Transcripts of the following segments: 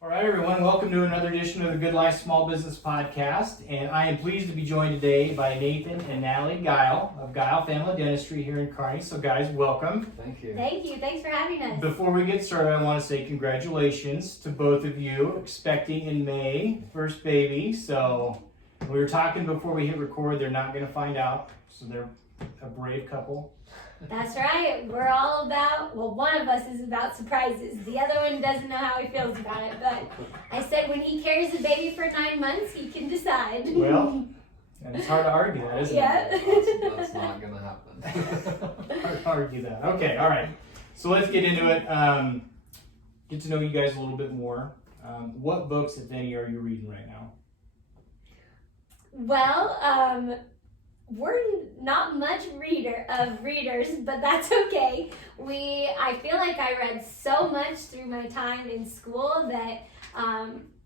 All right, everyone, welcome to another edition of the Good Life Small Business Podcast. And I am pleased to be joined today by Nathan and Natalie Gile of Gile Family Dentistry here in Kearney. So guys, welcome. Thank you. Thank you. Thanks for having us. Before we get started, I want to say congratulations to both of you, expecting in May, first baby. So we were talking before we hit record, they're not going to find out. So they're a brave couple. That's right. We're all about, well, one of us is about surprises. The other one doesn't know how he feels about it. But I said when he carries a baby for 9 months, he can decide. Well, and it's hard to argue that, isn't it? That's not going to happen. Hard to argue that. Okay, all right. So let's get into it. Get to know you guys a little bit more. What books, if any, are you reading right now? Well, we're not much readers, but that's okay. I feel like I read so much through my time in school that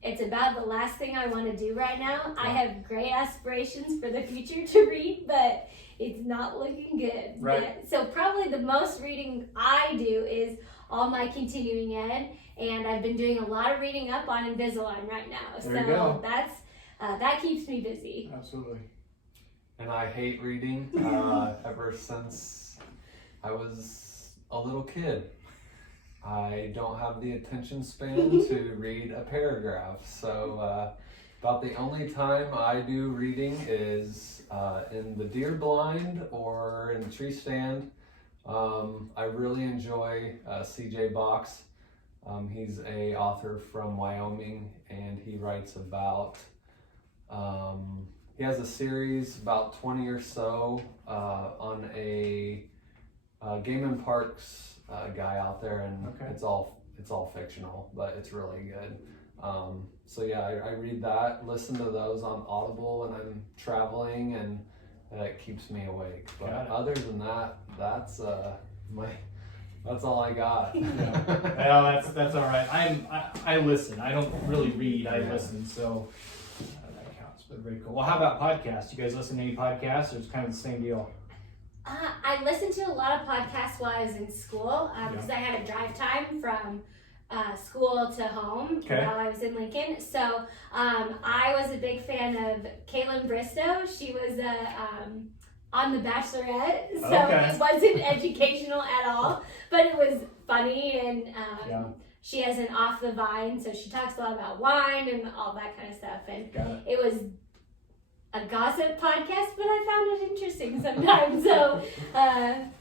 it's about the last thing I want to do right now. I have great aspirations for the future to read, but it's not looking good. Right. So probably the most reading I do is all my continuing ed, and I've been doing a lot of reading up on Invisalign right now. There you go. That keeps me busy. Absolutely. And I hate reading ever since I was a little kid. I don't have the attention span to read a paragraph. So about the only time I do reading is in the deer blind or in the tree stand. I really enjoy CJ Box. He's a author from Wyoming, and he writes about he has a series, about 20 or so, on a game and parks guy out there, and Okay. it's all fictional, but it's really good. So yeah, I read that, listen to those on Audible when I'm traveling, and it keeps me awake. But other than that, that's all I got. Well, that's all right. I listen. I don't really read. I listen. So. Very cool. Well, how about podcasts? You guys listen to any podcasts, or it's kind of the same deal? I listened to a lot of podcasts while I was in school because I had a drive time from school to home while I was in Lincoln. So I was a big fan of Caitlin Bristow. She was on The Bachelorette, so it wasn't educational at all, but it was funny, and she has an Off the Vine, so she talks a lot about wine and all that kind of stuff. And it was a gossip podcast, but I found it interesting sometimes. So, and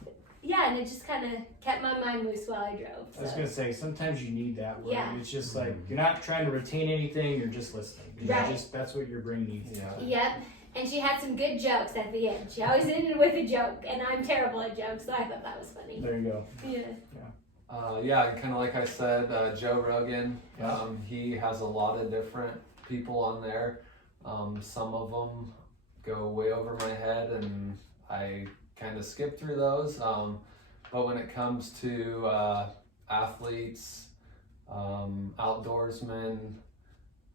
it just kind of kept my mind loose while I drove. So. I was going to say, sometimes you need that word. It's just like, you're not trying to retain anything, you're just listening. That's what your brain needs. Yep. And she had some good jokes at the end. She always ended with a joke, and I'm terrible at jokes, so I thought that was funny. There you go. Kind of like I said, Joe Rogan, he has a lot of different people on there. Some of them go way over my head, and I kind of skip through those. But when it comes to athletes, outdoorsmen,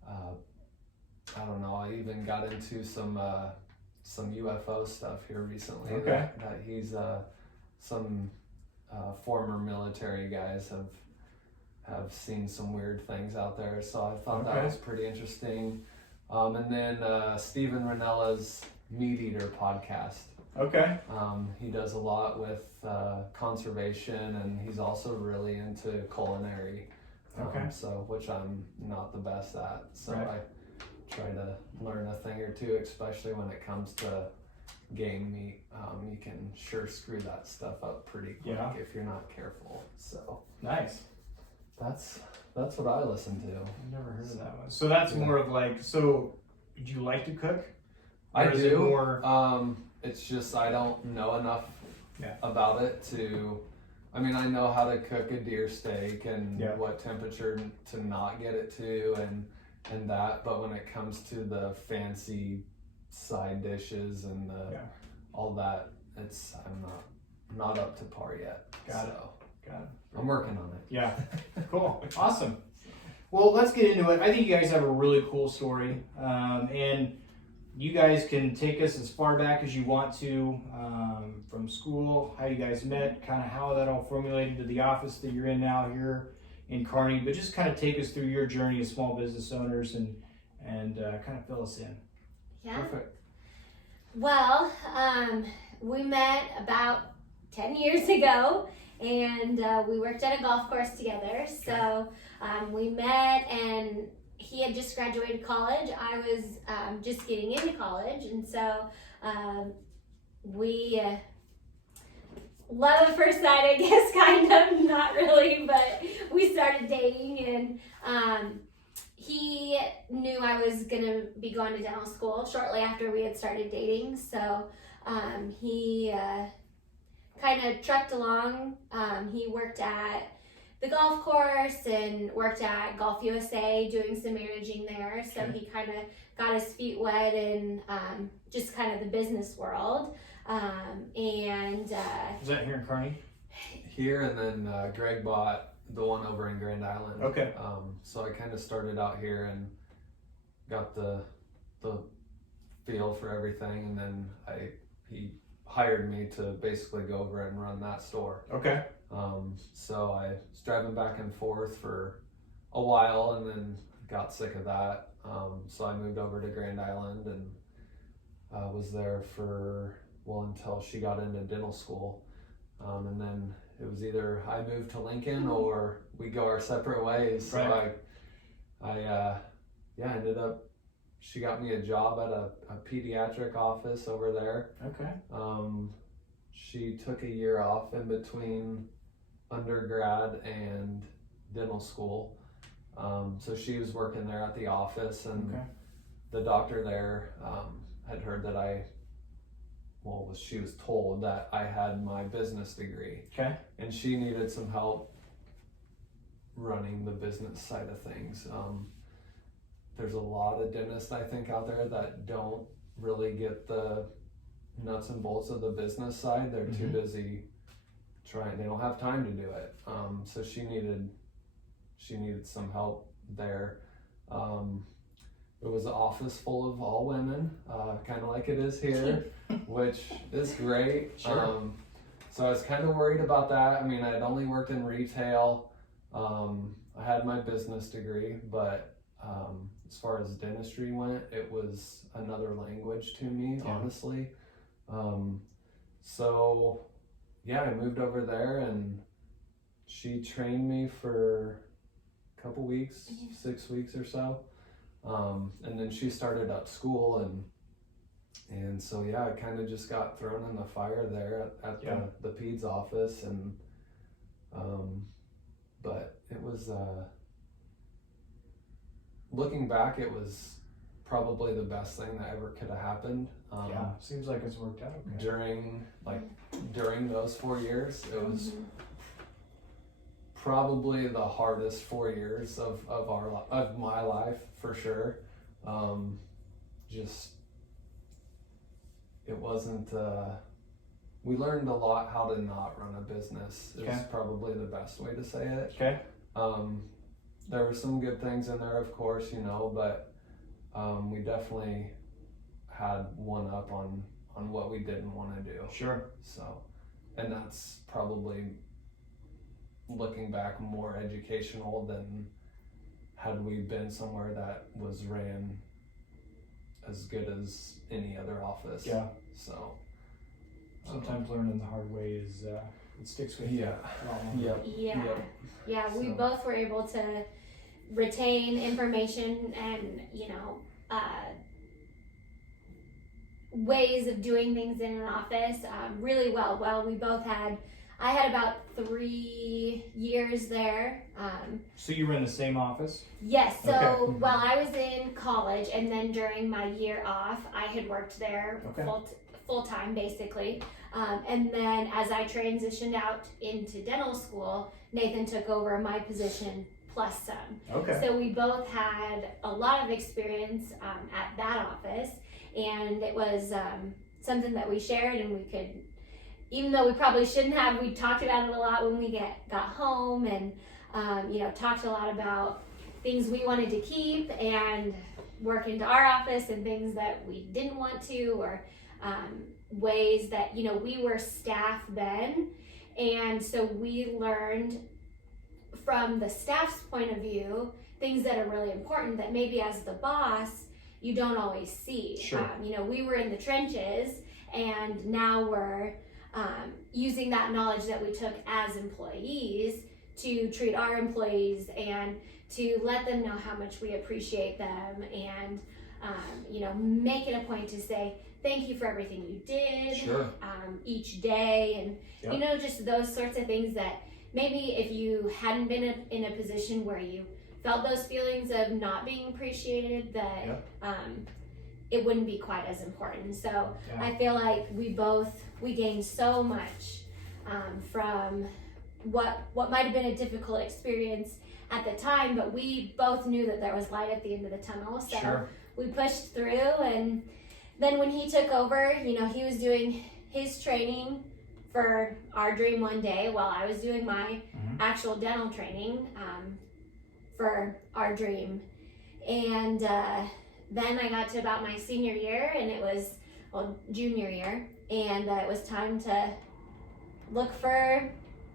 I don't know, I even got into some UFO stuff here recently. That he's some former military guys have seen some weird things out there, so I thought that was pretty interesting. And then Stephen Ranella's Meat Eater podcast. He does a lot with conservation, and he's also really into culinary. So which I'm not the best at. So I try to learn a thing or two, especially when it comes to game meat. You can sure screw that stuff up pretty quick if you're not careful. So nice. That's what I listen to. I've never heard of that one. So that's more of like, so do you like to cook? I do. It's just I don't know enough about it to. I mean, I know how to cook a deer steak and what temperature to not get it to and that, but when it comes to the fancy side dishes and all that, I'm not up to par yet. Got it. I'm working on it. Yeah. Cool. Awesome. Well, let's get into it. I think you guys have a really cool story, and you guys can take us as far back as you want to, from school, how you guys met, kind of how that all formulated to the office that you're in now here in Kearney, but just kind of take us through your journey as small business owners and kind of fill us in. Yeah. Perfect. Well, we met about 10 years ago, and we worked at a golf course together. So we met, and he had just graduated college. I was just getting into college, and so we love at first sight, I guess, kind of, not really, but we started dating, and he knew I was gonna be going to dental school shortly after we had started dating, so he kind of trucked along. He worked at the golf course and worked at Golf USA doing some managing there, so he kind of got his feet wet in just kind of the business world. Is that here in Kearney? Here, and then Greg bought the one over in Grand Island. Okay. So I kind of started out here and got the feel for everything, and then he hired me to basically go over and run that store. Okay. So I was driving back and forth for a while, and then got sick of that. So I moved over to Grand Island and was there for, until she got into dental school. And then it was either I moved to Lincoln or we go our separate ways. So right. I ended up, she got me a job at a pediatric office over there. Okay. She took a year off in between undergrad and dental school. So she was working there at the office, and the doctor there had heard that she was told that I had my business degree. Okay. And she needed some help running the business side of things. There's a lot of dentists, I think, out there that don't really get the nuts and bolts of the business side. They're too busy trying, they don't have time to do it. So she needed some help there. It was an office full of all women, kind of like it is here, which is great. Sure. So I was kind of worried about that. I mean, I had only worked in retail. I had my business degree, but as far as dentistry went, it was another language to me, honestly. So yeah, I moved over there, and she trained me for a couple weeks, 6 weeks or so. And then she started up school, and so yeah, I kind of just got thrown in the fire there at the peds office, and but it was looking back, it was probably the best thing that ever could have happened. Seems like it's worked out okay. During those 4 years, it was probably the hardest 4 years of my life, for sure. It wasn't, we learned a lot how to not run a business is probably the best way to say it. Okay. There were some good things in there, of course, but we definitely had one up on what we didn't want to do. Sure. So, and that's probably, looking back, more educational than had we been somewhere that was ran as good as any other office. Yeah. So sometimes learning the hard way is it sticks with you. Yeah. We both were able to retain information and ways of doing things in an office really well. I had about 3 years there. So you were in the same office? Yes. So while I was in college, and then during my year off, I had worked there full time, basically. And then as I transitioned out into dental school, Nathan took over my position plus some. Okay. So we both had a lot of experience at that office, and it was something that we shared, and we could, even though we probably shouldn't have, we talked about it a lot when we got home, and talked a lot about things we wanted to keep and work into our office, and things that we didn't want to, or ways that we were staff then, and so we learned from the staff's point of view, things that are really important that maybe as the boss, you don't always see. Sure. We were in the trenches, and now we're using that knowledge that we took as employees to treat our employees and to let them know how much we appreciate them, and make it a point to say thank you for everything you did. Sure. Each day, and just those sorts of things that maybe if you hadn't been in a position where you felt those feelings of not being appreciated, that it wouldn't be quite as important. So I feel like we gained so much from what might have been a difficult experience at the time, but we both knew that there was light at the end of the tunnel. So we pushed through, and then when he took over, he was doing his training for our dream one day while I was doing my actual dental training for our dream. And then I got to about my senior year, and it was, junior year, and it was time to look for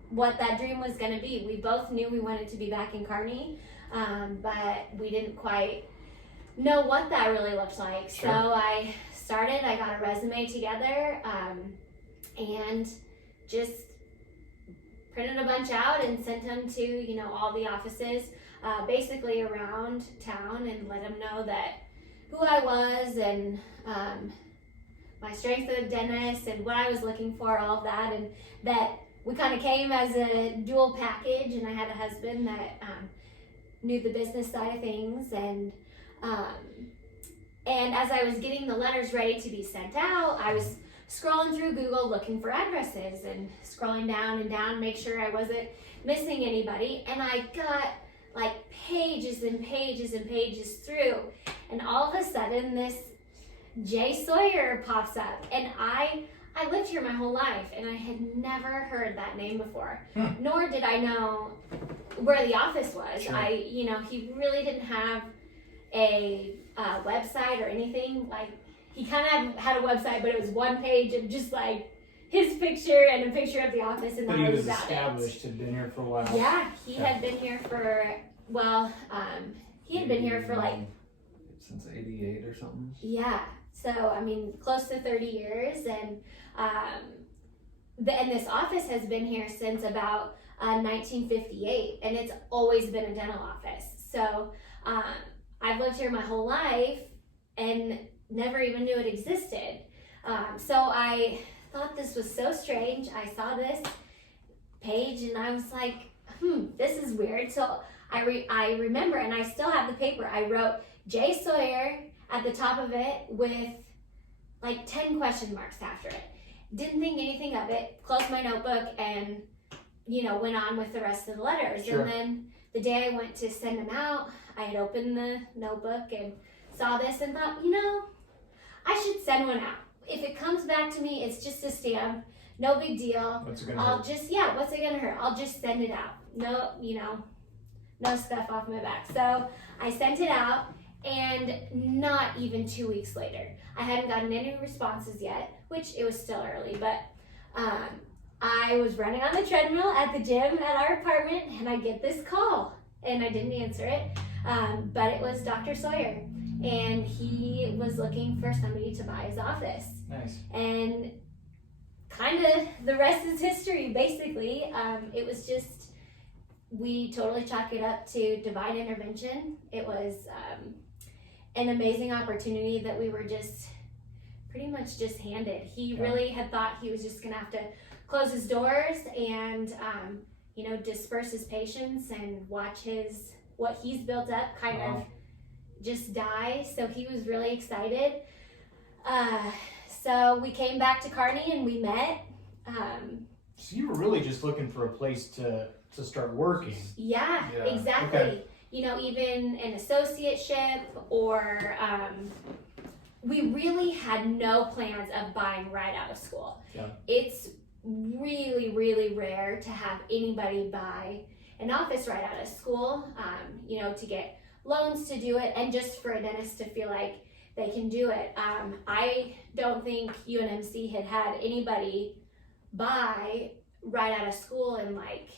what that dream was going to be. We both knew we wanted to be back in Kearney, but we didn't quite know what that really looked like. Sure. So I got a resume together, and just printed a bunch out and sent them to, all the offices, basically around town, and let them know that who I was, and my strengths as a dentist, and what I was looking for, all of that, and that we kind of came as a dual package, and I had a husband that knew the business side of things, and as I was getting the letters ready to be sent out, I was scrolling through Google looking for addresses and scrolling down and down, make sure I wasn't missing anybody, and I got like pages and pages and pages through, and all of a sudden this J. Sawyer pops up, and I lived here my whole life, and I had never heard that name before, nor did I know where the office was. Sure. He really didn't have a website or anything. Like, he kind of had a website, but it was one page of just like his picture and a picture of the office, and But that he was was about established, had been here for a while. Yeah, he had been here for, he had been here for like, since 88 or something. yeah. So, close to 30 years, and this office has been here since about 1958, and it's always been a dental office. So, I've lived here my whole life and never even knew it existed. So I thought this was so strange. I saw this page, and I was like, this is weird. So I remember, and I still have the paper, I wrote J. Sawyer at the top of it with like 10 question marks after it. Didn't think anything of it, closed my notebook, and went on with the rest of the letters. Sure. And then the day I went to send them out, I had opened the notebook and saw this and thought, I should send one out. If it comes back to me, it's just a stamp, no big deal. What's it gonna hurt? What's it gonna hurt? I'll just send it out. No, no stuff off my back. So I sent it out, and not even 2 weeks later, I hadn't gotten any responses yet, which it was still early, but I was running on the treadmill at the gym at our apartment, and I get this call, and I didn't answer it, but it was Dr. Sawyer, and he was looking for somebody to buy his office. Nice. And kind of the rest is history, basically. It was just, we totally chalk it up to divine intervention. It was an amazing opportunity that we were just pretty much just handed. He really had thought he was just gonna have to close his doors and disperse his patients and watch what he's built up kind of just die. So he was really excited. So we came back to Kearney and we met. So you were really just looking for a place to start working. Yeah. Exactly. Okay. Even an associateship, or we really had no plans of buying right out of school. Yeah. It's really, really rare to have anybody buy an office right out of school, to get loans to do it, and just for a dentist to feel like they can do it. I don't think UNMC had anybody buy right out of school in like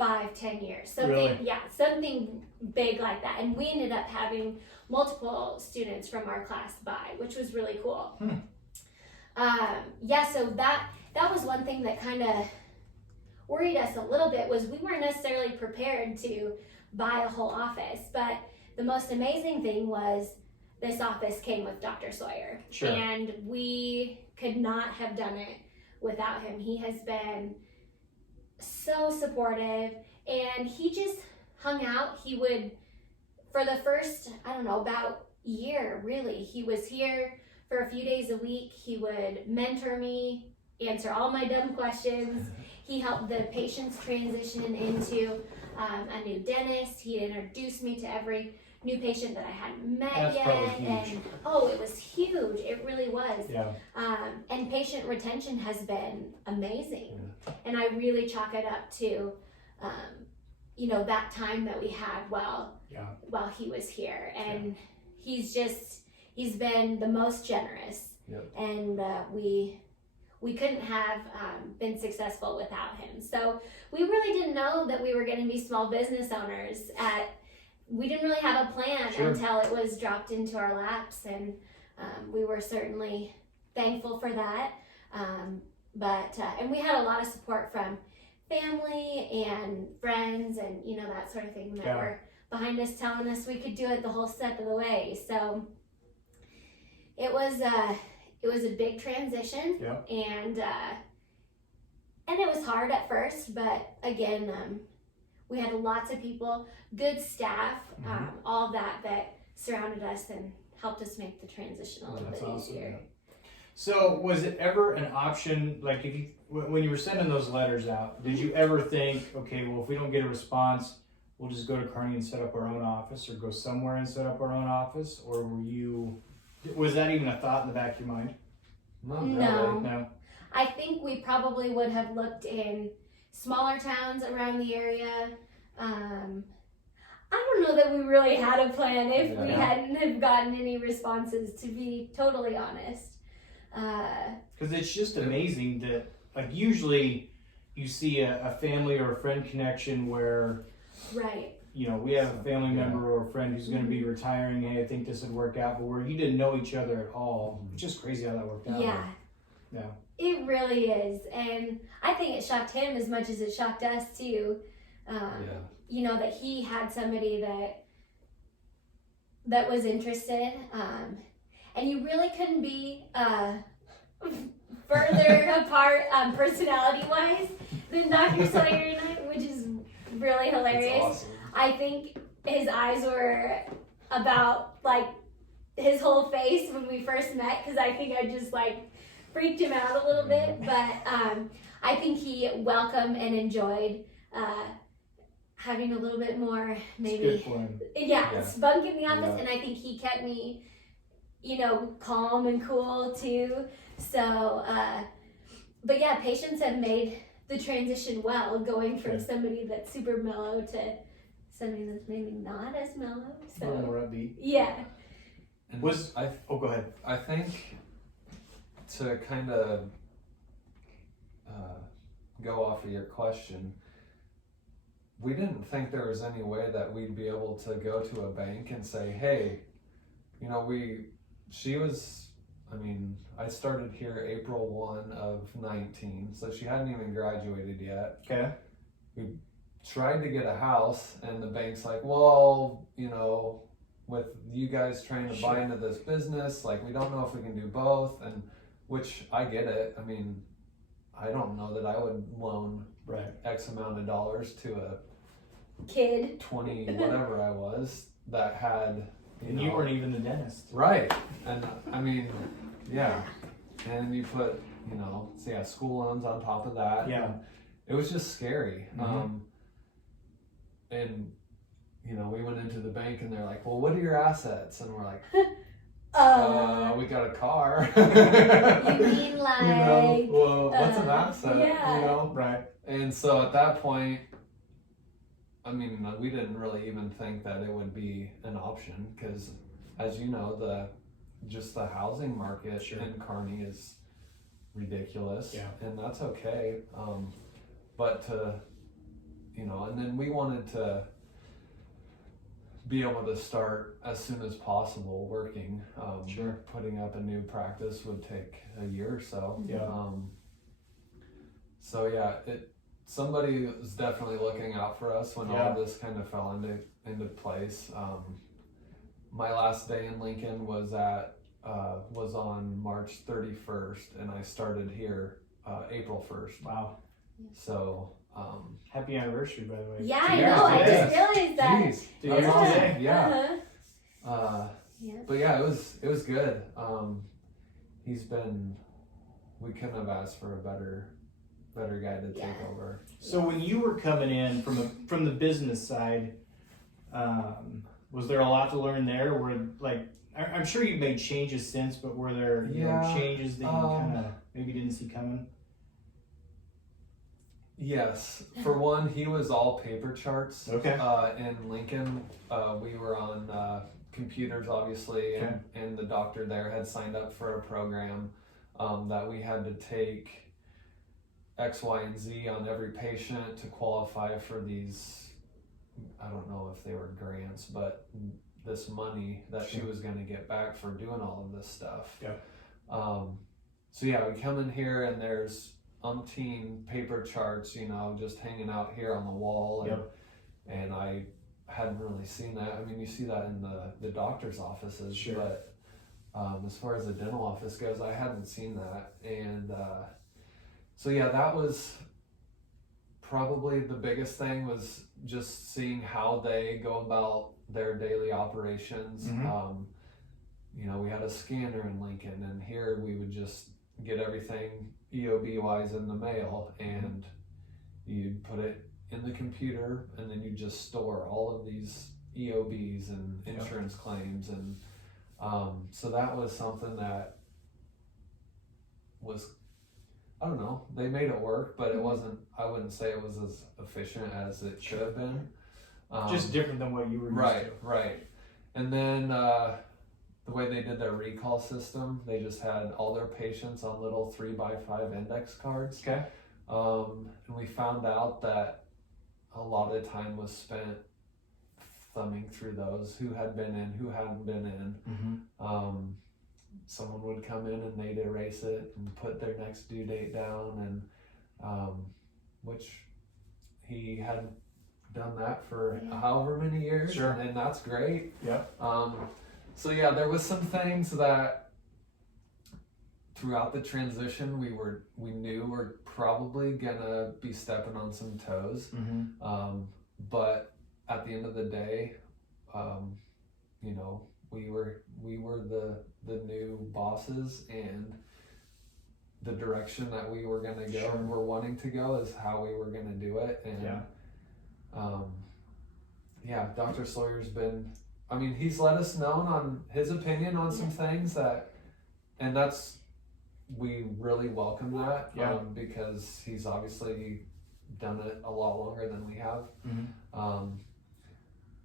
5-10 years, something Really? something big like that. And we ended up having multiple students from our class buy, which was really cool. So that was one thing that kind of worried us a little bit, was we weren't necessarily prepared to buy a whole office. But the most amazing thing was this office came with Dr. Sawyer. Sure. And we could not have done it without him. He has been so supportive, and he just hung out. He would, for the first, about year, really, he was here for a few days a week. He would mentor me, answer all my dumb questions. He helped the patients transition into a new dentist. He introduced me to every new patient that I hadn't met That's yet. probably huge. And it was huge. It really was. Yeah. And patient retention has been amazing. And I really chalk it up to, that time that we had while he was here. And he's been the most generous. Yep. And we couldn't have been successful without him. So we really didn't know that we were going to be small business owners. We didn't really have a plan until it was dropped into our laps, and we were certainly thankful for that. And we had a lot of support from family and friends, and that sort of thing that were behind us, telling us we could do it the whole step of the way. So it was a big transition, and it was hard at first, but again, we had lots of people, good staff, all that surrounded us and helped us make the transition a little bit easier. So was it ever an option, like when you were sending those letters out, did you ever think, okay, well, if we don't get a response, we'll just go to Kearney and set up our own office, or go somewhere and set up our own office? Or was that even a thought in the back of your mind? No. I think we probably would have looked in smaller towns around the area. I don't know that we really had a plan if we hadn't have gotten any responses, to be totally honest. Because it's just amazing that, like, usually you see a family or a friend connection where, we have a family member or a friend who's going to be retiring. Hey, I think this would work out, but where you didn't know each other at all. It's just crazy how that worked out. Yeah. It really is, and I think it shocked him as much as it shocked us too. That he had somebody that was interested, and you really couldn't be further apart personality-wise than Dr. Sawyer and I, which is really hilarious. That's awesome. I think his eyes were about like his whole face when we first met, because I think I just freaked him out a little bit, but I think he welcomed and enjoyed having a little bit more, maybe, spunk in the office, and I think he kept me, calm and cool too. So, patients have made the transition well, going from somebody that's super mellow to somebody that's maybe not as mellow. So, a little more upbeat. Yeah. And go ahead. I think to kind of go off of your question, we didn't think there was any way that we'd be able to go to a bank and say, hey, I started here April 1 of 19, so she hadn't even graduated yet. Okay. We tried to get a house, and the bank's like, well, with you guys trying to buy into this business, we don't know if we can do both, and which I get it. I don't know that I would loan X amount of dollars to a kid, 20 whatever I was, that had, and you weren't even the dentist. Right. And and you put, school loans on top of that. Yeah. It was just scary. And we went into the bank and they're like, well, what are your assets? And we're like, we got a car. You mean what's an asset? Right. And so at that point, we didn't really even think that it would be an option, because, as you know, the housing market in Kearney is ridiculous, and that's okay. But to you know, and then we wanted to be able to start as soon as possible working. Sure. Putting up a new practice would take a year or so. Yeah. So yeah, somebody was definitely looking out for us when all this kind of fell into place. My last day in Lincoln was on March 31st, and I started here April 1st. Wow. So happy anniversary, by the way. Yeah, I know. I just realized that. Jeez, Dude, that's awesome. Yeah. Uh-huh. But yeah, it was good. We couldn't have asked for a better guy to take over. So when you were coming in from the business side, was there a lot to learn there? I'm sure you've made changes since, but were there changes that you kind of maybe didn't see coming? Yes. For one, he was all paper charts. Okay. In Lincoln, we were on computers, obviously, and the doctor there had signed up for a program that we had to take X, Y, and Z on every patient to qualify for these, I don't know if they were grants, but this money that she was going to get back for doing all of this stuff. Yeah. So yeah, we come in here and there's umpteen paper charts, you know, just hanging out here on the wall. And I hadn't really seen that. I mean, you see that in the doctor's offices, but as far as the dental office goes, I hadn't seen that. And so yeah, that was probably the biggest thing, was just seeing how they go about their daily operations. You know, we had a scanner in Lincoln, and here we would just get everything EOB wise in the mail, and you'd put it in the computer, and then you just store all of these EOBs and insurance claims. And so that was something that was, I don't know, they made it work, but it wasn't, I wouldn't say it was as efficient as it should have been. Just different than what you were used to. Right. And then the way they did their recall system, they just had all their patients on little 3x5 index cards. Okay. And we found out that a lot of time was spent thumbing through those, who had been in, who hadn't been in. Someone would come in and they'd erase it and put their next due date down, and which he had done that for however many years, and that's great. So yeah, there was some things that throughout the transition we knew were probably gonna be stepping on some toes. But at the end of the day, you know, we were the new bosses, and the direction that we were gonna go and we're wanting to go is how we were gonna do it. And Dr. Sawyer's been, I mean, he's let us know on his opinion on some things and that's, we really welcome that, because he's obviously done it a lot longer than we have.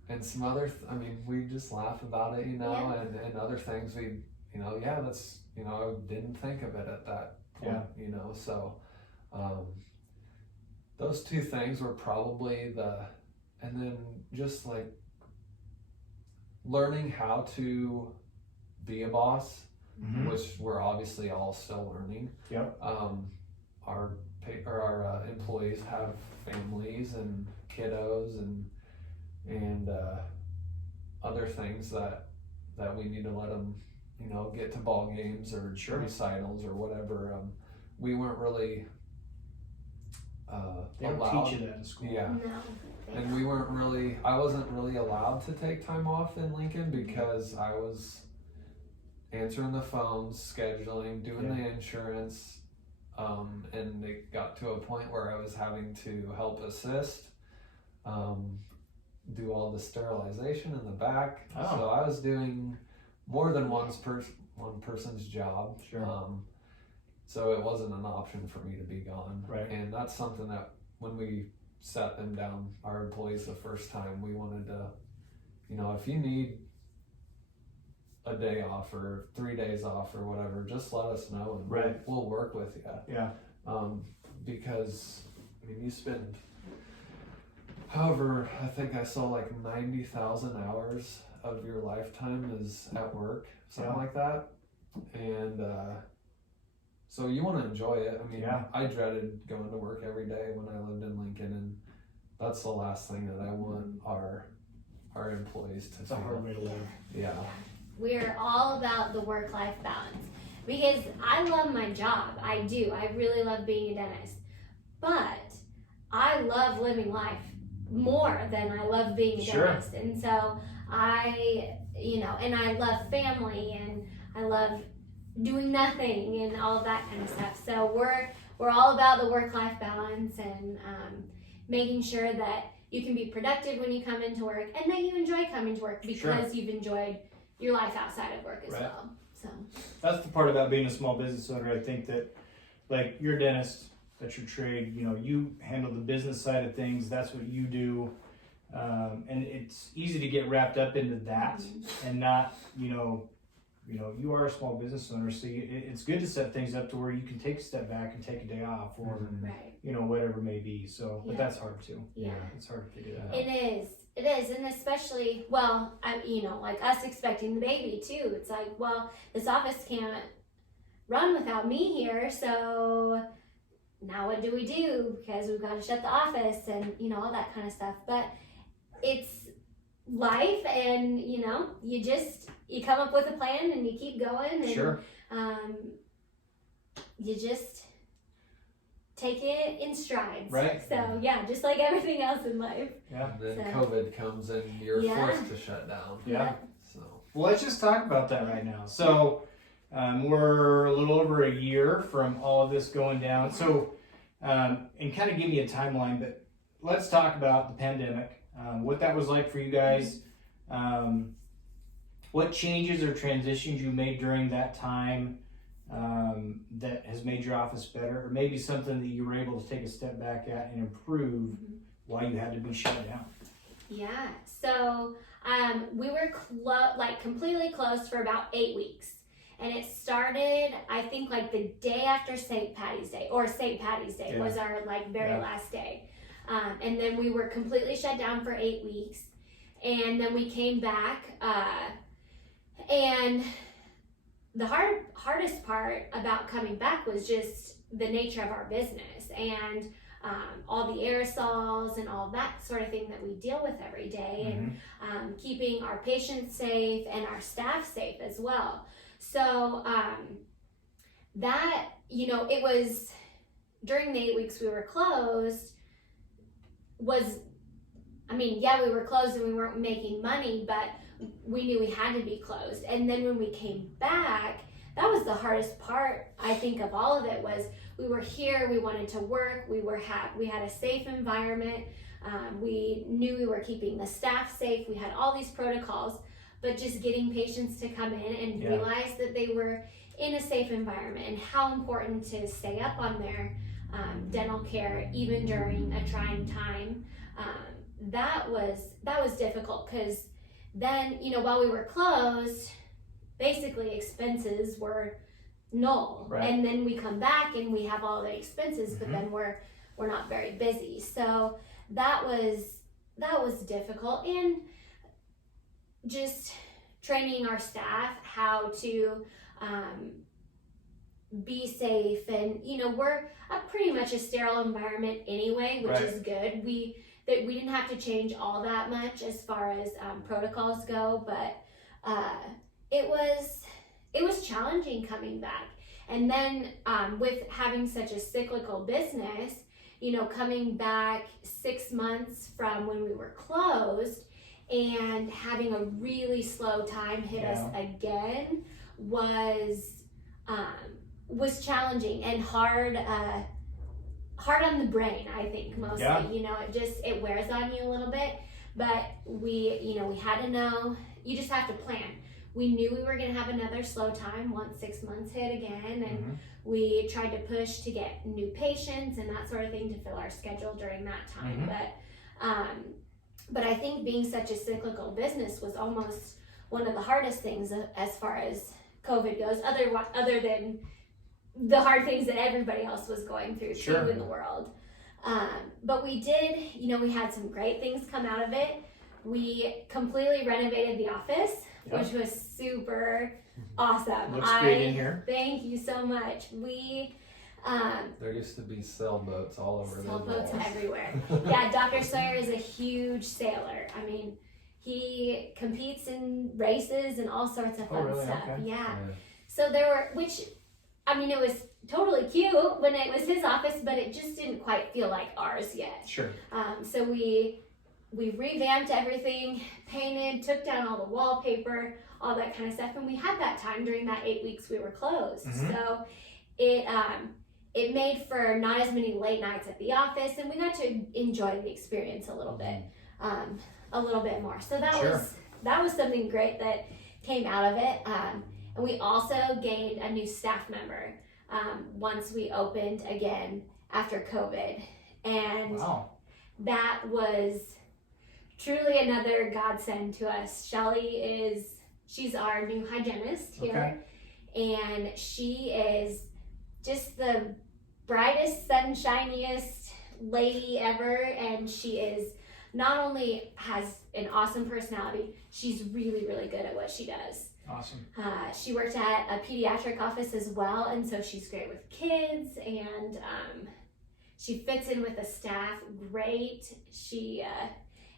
And some other, I mean, we just laugh about it, you know, and other things we, you know, that's, you know, I didn't think of it at that point, you know, so those two things were probably and then just like learning how to be a boss, which we're obviously all still learning. Our employees have families and kiddos and other things that we need to let them, you know, get to ball games or recitals or whatever. We weren't really they don't allowed. teach you that in school. And we weren't really, I wasn't really allowed to take time off in Lincoln because I was answering the phones, scheduling, doing the insurance, and it got to a point where I was having to help assist, do all the sterilization in the back. So I was doing more than one person's job. So it wasn't an option for me to be gone. And that's something that when we sat them down, our employees, the first time, we wanted to, you know, if you need a day off or 3 days off or whatever, just let us know and we'll work with you. Because I mean, you spend However, I think I saw like 90,000 hours of your lifetime is at work, something like that. And so you want to enjoy it. I mean, I dreaded going to work every day when I lived in Lincoln, and that's the last thing that I want our employees to It's a hard way to live. Yeah. We're all about the work-life balance because I love my job. I do. I really love being a dentist. But I love living life more than I love being a dentist. And so and I love family, and I love doing nothing and all of that kind of stuff. So we're all about the work-life balance and making sure that you can be productive when you come into work and that you enjoy coming to work because you've enjoyed your life outside of work as well. So that's the part about being a small business owner. I think that, like, you're a dentist, that's your trade. You know, you handle the business side of things. That's what you do, and it's easy to get wrapped up into that and not, you are a small business owner, so it's good to set things up to where you can take a step back and take a day off, or whatever it may be. So, but that's hard too. Yeah, it's hard to figure that out. It is, and especially like us expecting the baby too. It's like, well, this office can't run without me here, so now what do we do? Because we've got to shut the office and all that kind of stuff. But it's life, and you come up with a plan and you keep going, and you just take it in strides. Right. So just like everything else in life. Yeah. Then COVID comes and you're forced to shut down. Yeah. So well, let's just talk about that right now. So we're a little over a year from all of this going down. So and kind of give me a timeline, but let's talk about the pandemic, what that was like for you guys. What changes or transitions you made during that time that has made your office better, or maybe something that you were able to take a step back at and improve while you had to be shut down? Yeah, so we were completely closed for about 8 weeks. And it started, I think, like the day after St. Patty's Day, or St. Patty's Day was our very last day. And then we were completely shut down for 8 weeks. And then we came back, and the hardest part about coming back was just the nature of our business and all the aerosols and all that sort of thing that we deal with every day, and keeping our patients safe and our staff safe as well. So that, it was during the 8 weeks we were closed we were closed and we weren't making money, but we knew we had to be closed. And then when we came back, that was the hardest part, I think, of all of it. Was we were here, we wanted to work, we had a safe environment, we knew we were keeping the staff safe, we had all these protocols, but just getting patients to come in and realize that they were in a safe environment, and how important to stay up on their dental care even during a trying time. That was difficult, because then, while we were closed, basically expenses were null. Right. And then we come back and we have all the expenses, but then we're not very busy. So that was difficult, and just training our staff how to be safe. And we're pretty much a sterile environment anyway, which is good. We didn't have to change all that much as far as protocols go, but it was challenging coming back. And then with having such a cyclical business, coming back 6 months from when we were closed and having a really slow time hit us again was challenging and hard on the brain, I think, mostly. It wears on you a little bit, but we had to know. You just have to plan. We knew we were going to have another slow time once 6 months hit again, and we tried to push to get new patients and that sort of thing to fill our schedule during that time. But I think being such a cyclical business was almost one of the hardest things as far as COVID goes, other than the hard things that everybody else was going through too in the world. But we did, we had some great things come out of it. We completely renovated the office, which was super awesome. Looks great in here. Thank you so much. There used to be sailboats all over the sailboats walls. everywhere. Yeah, Dr. Sawyer is a huge sailor. I mean, he competes in races and all sorts of fun stuff. Okay. Yeah. So there were, it was totally cute when it was his office, but it just didn't quite feel like ours yet. Sure. So we revamped everything, painted, took down all the wallpaper, all that kind of stuff, and we had that time during that 8 weeks we were closed. So it made for not as many late nights at the office, and we got to enjoy the experience a little bit more. So that was something great that came out of it. And we also gained a new staff member once we opened again after COVID, and that was truly another godsend to us. She's our new hygienist here, and she is just the brightest, sunshiniest lady ever, and she is not only has an awesome personality, she's really, really good at what she does. Awesome. She worked at a pediatric office as well, and so she's great with kids, and she fits in with the staff great. She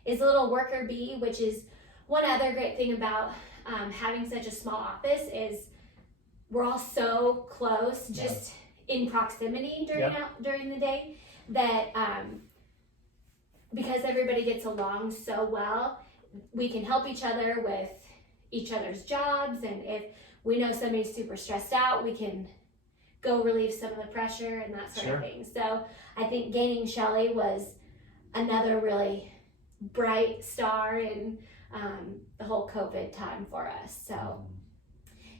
is a little worker bee, which is one other great thing about having such a small office is we're all so close, just in proximity during the day, that because everybody gets along so well, we can help each other with each other's jobs, and if we know somebody's super stressed out, we can go relieve some of the pressure and that sort of thing. So I think gaining Shelly was another really bright star in the whole COVID time for us. So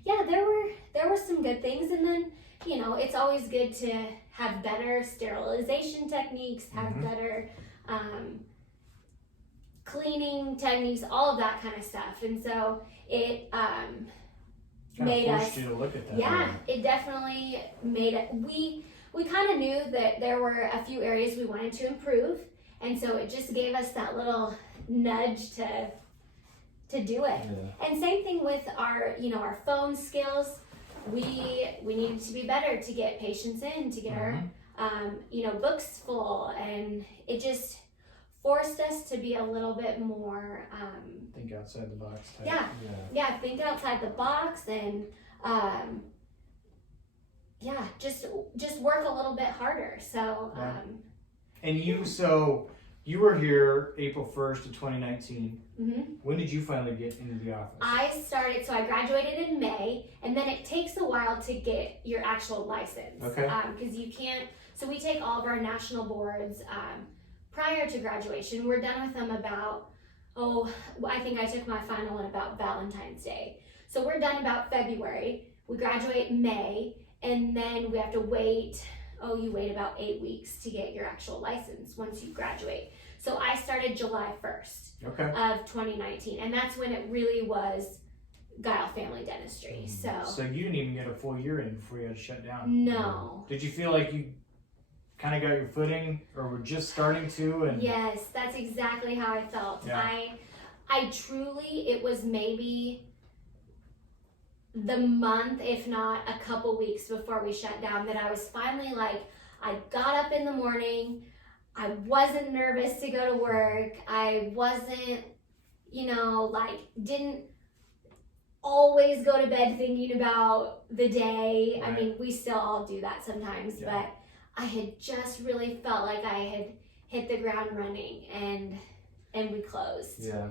yeah, there were some good things, and then it's always good to have better sterilization techniques, have better cleaning techniques, all of that kind of stuff. And so it made us you to look at that. Yeah, it definitely made it. We kind of knew that there were a few areas we wanted to improve, and so it just gave us that little nudge to do it. And same thing with our phone skills. We needed to be better to get patients in, to get our books full, and it just forced us to be a little bit more think outside the box type. Think outside the box, and just work a little bit harder. So and you were here April 1st of 2019. When did you finally get into the office? I graduated in May, and then it takes a while to get your actual license. Because you can't, so we take all of our national boards prior to graduation. We're done with them about, I think I took my final one about Valentine's Day. So we're done about February. We graduate in May, and then we have to wait, you wait about 8 weeks to get your actual license once you graduate. So I started July 1st of 2019, and that's when it really was Gile Family Dentistry. So you didn't even get a full year in before you had to shut down? No. Did you feel like you kind of got your footing, or were just starting to? And yes, that's exactly how I felt. I truly, it was maybe the month, if not a couple weeks before we shut down, that I was finally I got up in the morning. I wasn't nervous to go to work. I wasn't, didn't always go to bed thinking about the day. I mean, we still all do that sometimes, but I had just really felt like I had hit the ground running, and we closed. Yeah,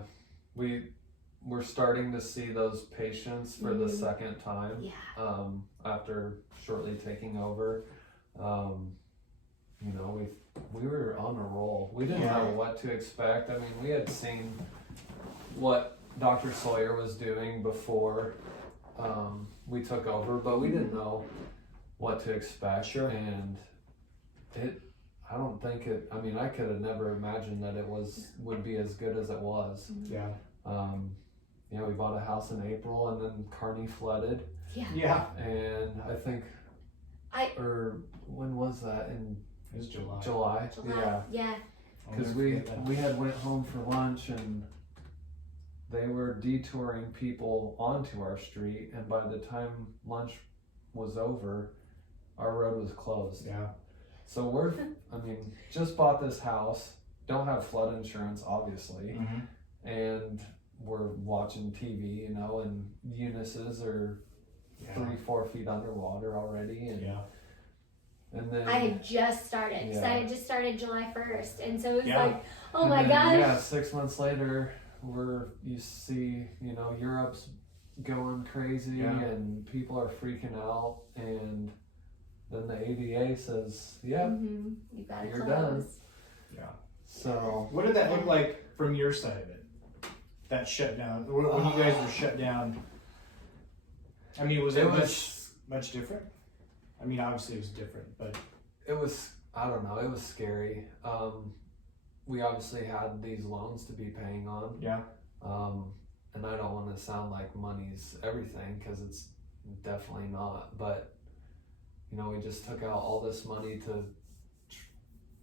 we're starting to see those patients for the second time. After shortly taking over. We were on a roll. We didn't know what to expect. I mean, we had seen what Dr. Sawyer was doing before we took over, but we didn't know what to expect. And I don't think it, I could have never imagined that it would be as good as it was. We bought a house in April, and then Kearney flooded. And I think, when was that? In It was July. July. Yeah. Because we had went home for lunch and they were detouring people onto our street, and by the time lunch was over, our road was closed. Yeah. So just bought this house, don't have flood insurance, obviously, and we're watching TV, and Eunice's are 3-4 feet underwater already, and and then I had just started, so I had just started July 1st, and so it was like, oh and my then, gosh. Yeah, 6 months later, you see, Europe's going crazy and people are freaking out, and then the ADA says, you gotta you're done. Yeah. So what did that look like from your side of it? That shutdown, when you guys were shut down. I mean, was it much different? I mean, obviously it was different, but it was, I don't know, it was scary. We obviously had these loans to be paying on. Yeah. And I don't want to sound like money's everything, because it's definitely not. But, we just took out all this money to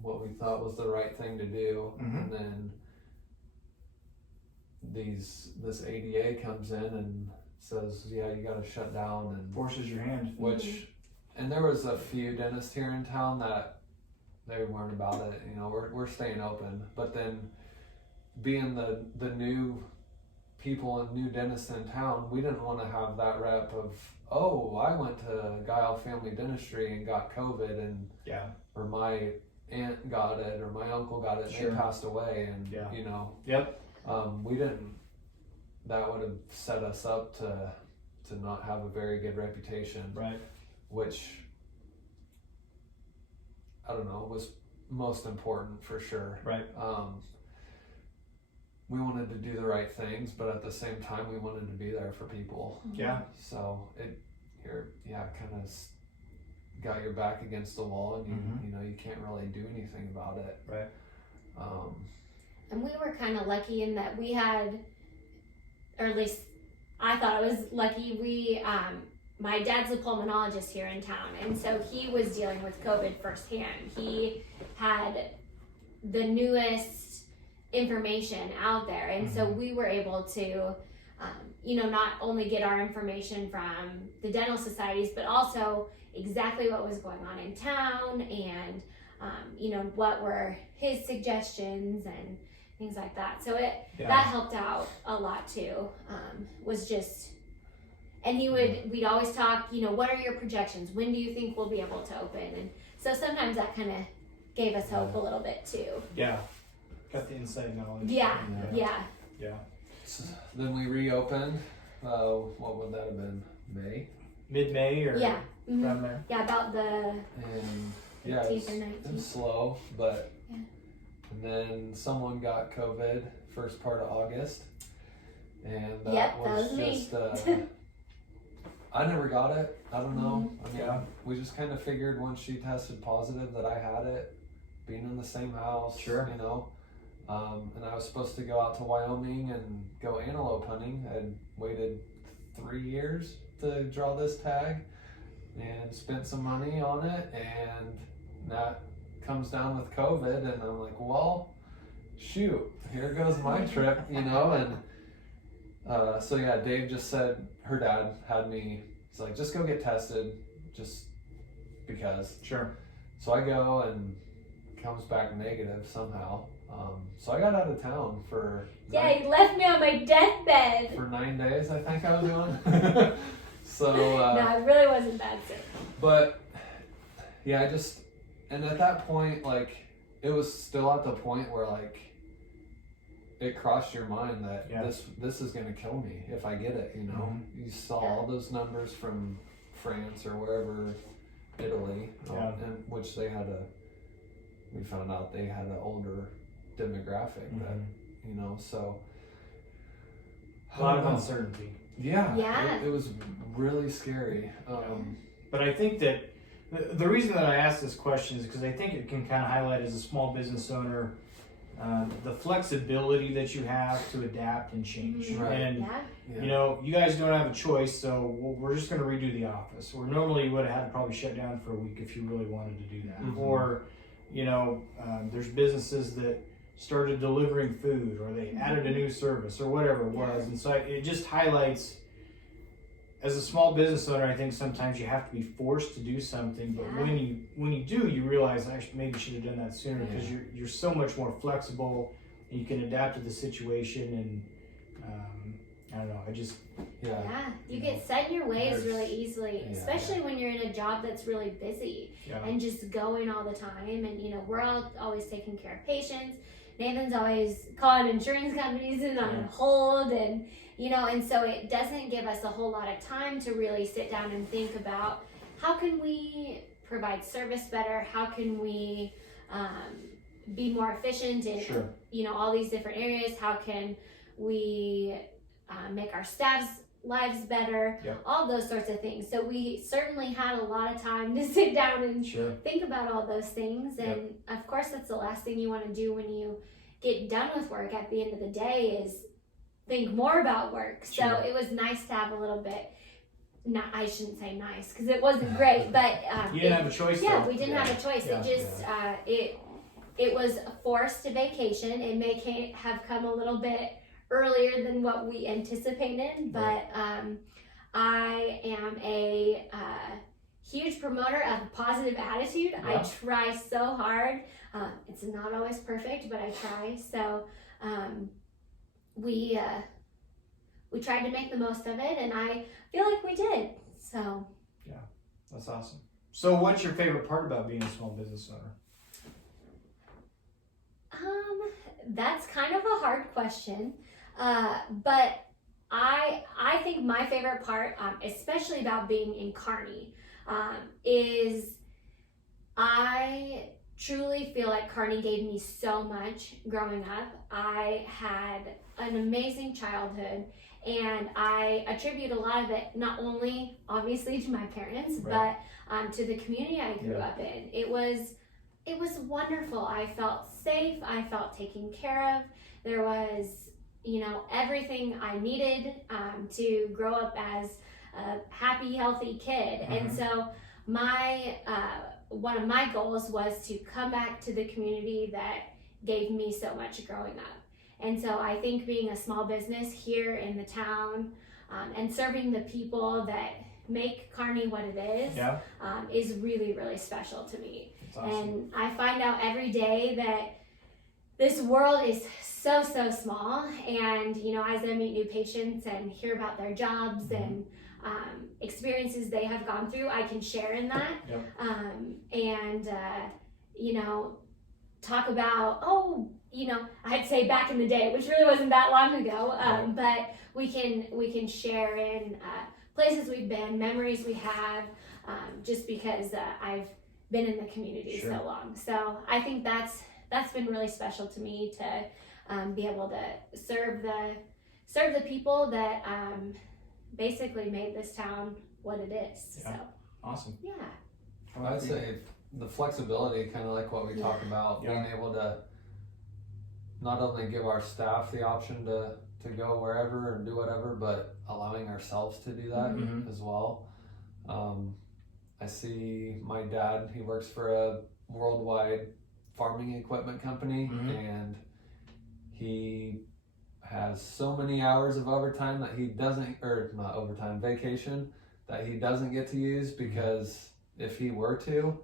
what we thought was the right thing to do. And then this ADA comes in and says, you got to shut down, and forces your hand. And there was a few dentists here in town that they weren't about it. We're staying open, but then being the new people and new dentists in town, we didn't want to have that rep of, I went to Gile Family Dentistry and got COVID, and or my aunt got it, or my uncle got it, and they passed away, and we didn't. That would have set us up to not have a very good reputation, right? Which, I don't know, was most important for sure. Right. We wanted to do the right things, but at the same time, we wanted to be there for people. Yeah. So kind of got your back against the wall, and you can't really do anything about it. Right. And we were kind of lucky in that we had, or at least I thought it was lucky, my dad's a pulmonologist here in town, and so he was dealing with COVID firsthand. He had the newest information out there, and so we were able to, not only get our information from the dental societies, but also exactly what was going on in town, and what were his suggestions and things like that. So that helped out a lot too. And we'd always talk, what are your projections? When do you think we'll be able to open? And so sometimes that kind of gave us hope a little bit too. Yeah. Got the inside knowledge. Yeah. So then we reopened. What would that have been? May? Mid-May or around there? Yeah, about the 18th or 19th. It was slow, but and then someone got COVID first part of August, and that was just I never got it. I don't know. I mean, we just kind of figured once she tested positive that I had it, being in the same house. Sure. And I was supposed to go out to Wyoming and go antelope hunting. I'd waited 3 years to draw this tag and spent some money on it, and that comes down with COVID, and I'm like, well, shoot, here goes my trip, and Dave just said, her dad had me, he's like, just go get tested, just because. Sure. So I go, and comes back negative somehow. So I got out of town for he left me on my deathbed for 9 days, I think I was doing. So no, it really wasn't that sick. But and at that point, it was still at the point where it crossed your mind that this is gonna kill me if I get it. You saw all those numbers from France or wherever, Italy, and which we found out they had an older demographic that so a lot of uncertainty. It was really scary. But I think that the reason that I asked this question is because I think it can kind of highlight, as a small business owner, the flexibility that you have to adapt and change. Right. And you guys don't have a choice, so we're just going to redo the office. Or normally you would have had to probably shut down for a week if you really wanted to do that. Or there's businesses that started delivering food, or they added a new service, or whatever it was. And so it just highlights, as a small business owner, I think sometimes you have to be forced to do something, but when you do, you realize I maybe should have done that sooner, because you're so much more flexible and you can adapt to the situation. And I don't know, you get set in your ways really easily, especially when you're in a job that's really busy and just going all the time. And we're all always taking care of patients. Nathan's always calling insurance companies and on hold, and and so it doesn't give us a whole lot of time to really sit down and think about how can we provide service better, how can we be more efficient in all these different areas, how can we make our staff's lives better, all those sorts of things. So we certainly had a lot of time to sit down and think about all those things. And of course, that's the last thing you want to do when you get done with work at the end of the day, is think more about work. So it was nice to have a little bit, I shouldn't say nice, because it wasn't great, but you didn't have a choice. Yeah, we didn't have a choice. It just it was a forced vacation. It may have come a little bit earlier than what we anticipated, but I am a huge promoter of a positive attitude. I try so hard. It's not always perfect, but I try. So we tried to make the most of it, and I feel like we did. So that's awesome. So what's your favorite part about being a small business owner? That's kind of a hard question. But I think my favorite part, especially about being in Kearney, is I truly feel like Kearney gave me so much growing up. I had an amazing childhood, and I attribute a lot of it not only obviously to my parents, but to the community I grew up in. It was wonderful. I felt safe. I felt taken care of. There was everything I needed to grow up as a happy, healthy kid. And so one of my goals was to come back to the community that gave me so much growing up. And so I think being a small business here in the town and serving the people that make Kearney what it is really, really special to me. That's awesome. And I find out every day that this world is so small, and as I meet new patients and hear about their jobs and experiences they have gone through, I can share in that. And talk about I'd say back in the day, which really wasn't that long ago, but we can share in places we've been, memories we have, just because I've been in the community so long. So I think that's been really special to me, to be able to serve the people that basically made this town what it is. So awesome. I'd say the flexibility, kind of like what we talked about, being able to not only give our staff the option to go wherever and do whatever, but allowing ourselves to do that as well. I see my dad, he works for a worldwide farming equipment company, and he has so many hours of overtime that he doesn't, or not overtime, vacation, that he doesn't get to use, because if he were to,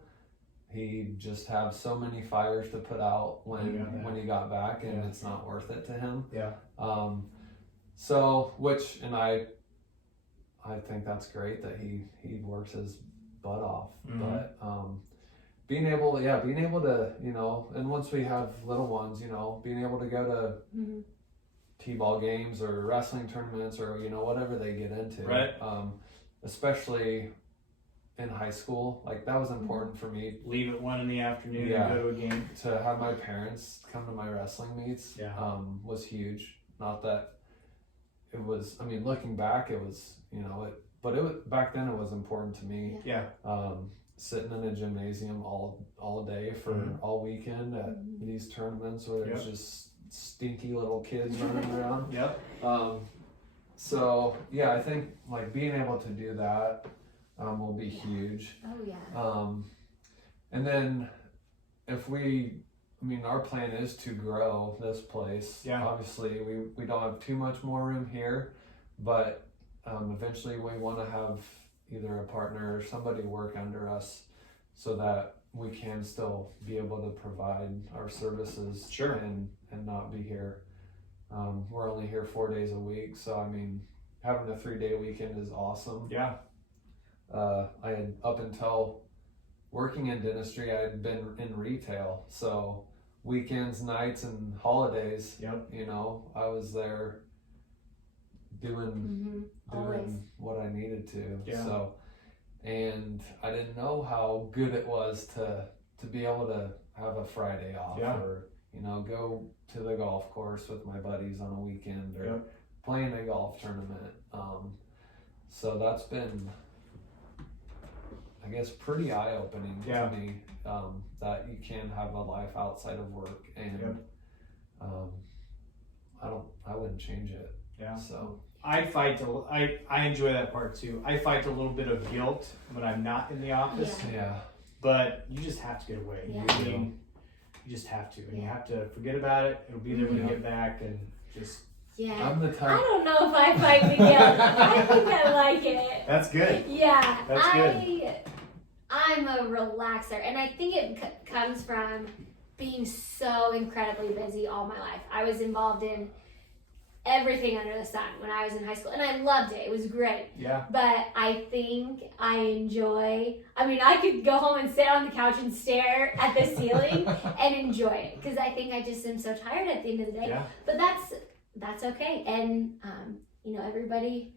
he'd just have so many fires to put out when he got back, and it's not worth it to him. I think that's great that he works his butt off, but being able to, and once we have little ones, being able to go to t-ball games or wrestling tournaments or, whatever they get into, especially in high school, like that was important for me. Leave at 1 PM and go to a game. To have my parents come to my wrestling meets was huge. Not that it was, looking back, it was, but it was, back then it was important to me. Sitting in a gymnasium all day for all weekend at these tournaments where there's just stinky little kids running around. So I think like being able to do that will be huge. And then our plan is to grow this place. Yeah. Obviously, we don't have too much more room here, but eventually we want to have either a partner or somebody work under us so that we can still be able to provide our services. Sure. and not be here. We're only here 4 days a week, so I mean, having a 3-day weekend is awesome. Yeah. I had, up until working in dentistry, I had been in retail, so weekends, nights, and holidays, Yep. you know, I was there doing what I needed to. Yeah. So, and I didn't know how good it was to be able to have a Friday off, Yeah. or, you know, go to the golf course with my buddies on a weekend, or Yep. playing a golf tournament. So that's been, I guess, pretty eye-opening Yeah. to me, that you can have a life outside of work, and Yep. I wouldn't change it. Yeah. So I enjoy that part too. I fight a little bit of guilt when I'm not in the office, yeah, but you just have to get away. Yeah. I mean, you just have to, and you have to forget about it. It'll be there when you get back, and just. Yeah. I'm the I type. don't know if I fight the guilt. I think I like it. That's good. Yeah. That's good. I'm a relaxer, and I think it comes from being so incredibly busy all my life. I was involved in everything under the sun when I was in high school, and I loved it. It was great. Yeah. But I think I I could go home and sit on the couch and stare at the ceiling and enjoy it, because I think I just am so tired at the end of the day. Yeah. But that's okay. And, everybody,